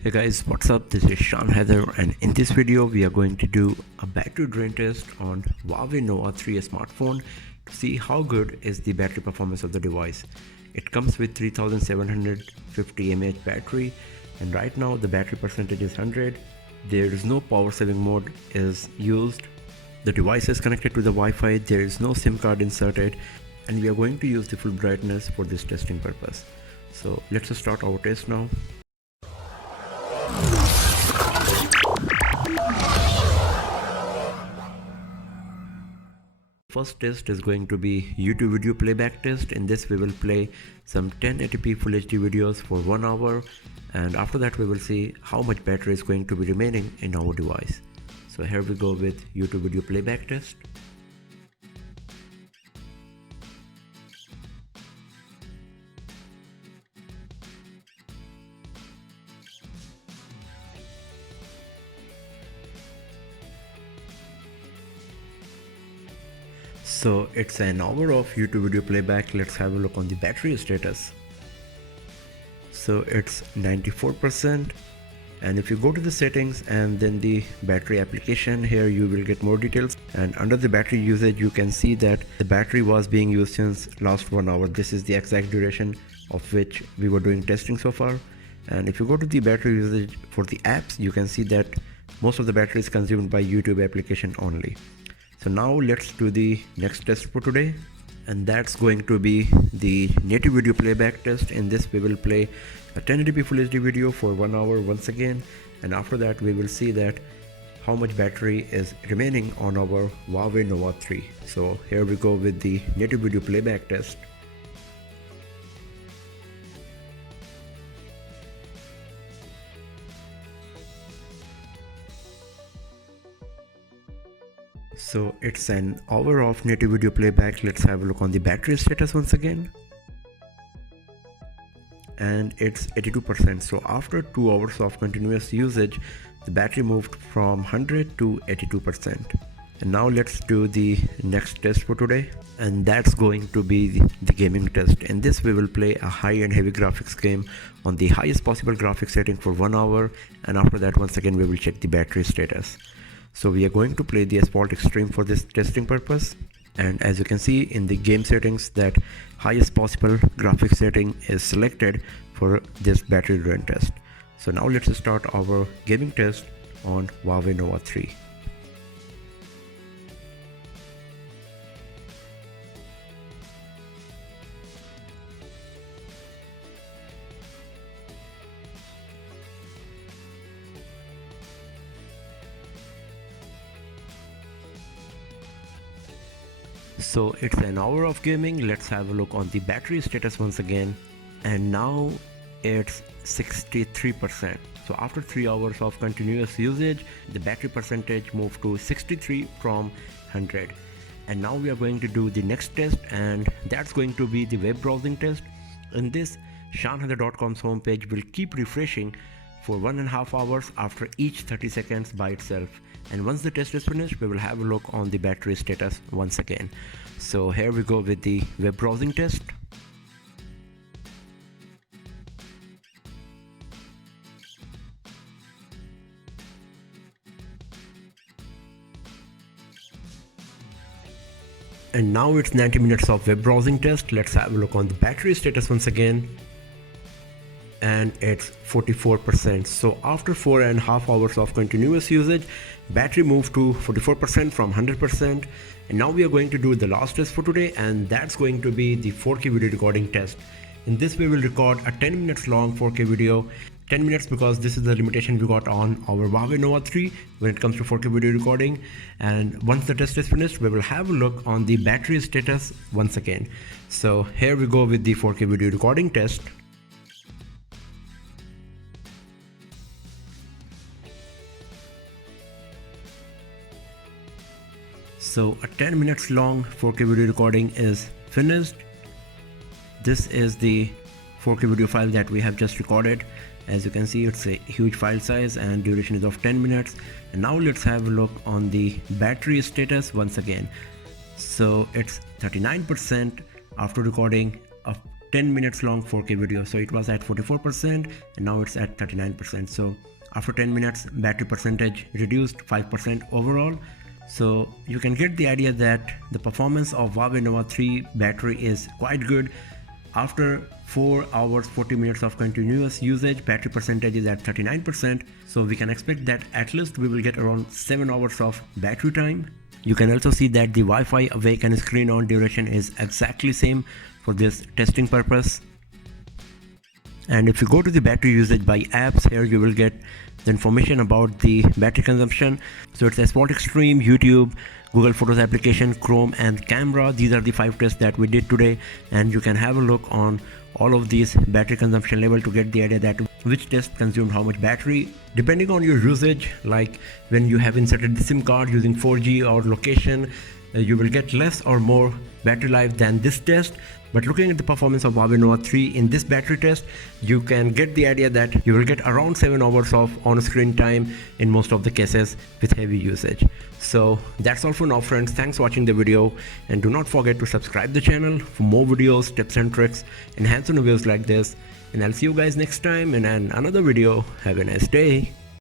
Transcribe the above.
Hey guys, what's up? This is Sean Heather, and in this video we are going to do a battery drain test on Huawei Nova 3 smartphone to see how good is the battery performance of the device. It comes with 3750 mAh battery, and right now the battery percentage is 100. There is no power saving mode is used. The device is connected to the Wi-Fi. There is no SIM card inserted, and we are going to use the full brightness for this testing purpose. So let's start our test now. First test is going to be YouTube video playback test. In this we will play some 1080p Full HD videos for 1 hour, and after that we will see how much battery is going to be remaining in our device. So here we go with YouTube video playback test. So it's an hour of YouTube video playback. Let's have a look on the battery status. So it's 94%, and if you go to the settings and then the battery application, here you will get more details, and under the battery usage you can see that the battery was being used since last 1 hour. This is the exact duration of which we were doing testing so far. And if you go to the battery usage for the apps, you can see that most of the battery is consumed by YouTube application only. So now let's do the next test for today, and that's going to be the native video playback test. In this we will play a 1080p Full HD video for 1 hour once again, and after that we will see that how much battery is remaining on our Huawei Nova 3. So here we go with the native video playback test. So it's an hour of native video playback. Let's have a look on the battery status once again, and it's 82%. So after 2 hours of continuous usage, the battery moved from 100 to 82%. And now let's do the next test for today, and that's going to be the gaming test. In this we will play a high and heavy graphics game on the highest possible graphics setting for 1 hour, and after that once again we will check the battery status. So we are going to play the Asphalt Extreme for this testing purpose, and as you can see in the game settings that highest possible graphics setting is selected for this battery drain test. So now let's start our gaming test on Huawei Nova 3. So it's an hour of gaming. Let's have a look on the battery status once again, and now it's 63%. So after 3 hours of continuous usage, the battery percentage moved to 63 from 100. And now we are going to do the next test, and that's going to be the web browsing test. In this, SeanHeather.com's homepage will keep refreshing for 1.5 hours after each 30 seconds by itself. And once the test is finished, we will have a look on the battery status once again. So here we go with the web browsing test. And now it's 90 minutes of web browsing test. Let's have a look on the battery status once again, and it's 44%. So after 4.5 hours of continuous usage, battery moved to 44% from 100%. And now we are going to do the last test for today, and that's going to be the 4K video recording test. In this we will record a 10 minutes long 4K video. 10 minutes because this is the limitation we got on our Huawei Nova 3 when it comes to 4K video recording. And once the test is finished, we will have a look on the battery status once again. So here we go with the 4K video recording test. So a 10 minutes long 4K video recording is finished. This is the 4K video file that we have just recorded. As you can see, it's a huge file size and duration is of 10 minutes. And now let's have a look on the battery status once again. So it's 39% after recording a 10 minutes long 4K video. So it was at 44% and now it's at 39%. So after 10 minutes, battery percentage reduced 5% overall. So you can get the idea that the performance of Huawei Nova 3 battery is quite good. After 4 hours 40 minutes of continuous usage, battery percentage is at 39%. So we can expect that at least we will get around 7 hours of battery time. You can also see that the Wi-Fi awake and screen on duration is exactly same for this testing purpose. And if you go to the battery usage by apps, here you will get the information about the battery consumption. So it's Sport Extreme, YouTube, Google Photos application, Chrome and camera. These are the 5 tests that we did today, and you can have a look on all of these battery consumption level to get the idea that which test consumed how much battery depending on your usage. Like when you have inserted the SIM card using 4G or location, you will get less or more battery life than this test. But looking at the performance of Huawei Nova 3 in this battery test, you can get the idea that you will get around 7 hours of on-screen time in most of the cases with heavy usage. So that's all for now, friends. Thanks for watching the video, and do not forget to subscribe the channel for more videos, tips and tricks, and hands-on reviews like this. And I'll see you guys next time in another video. Have a nice day.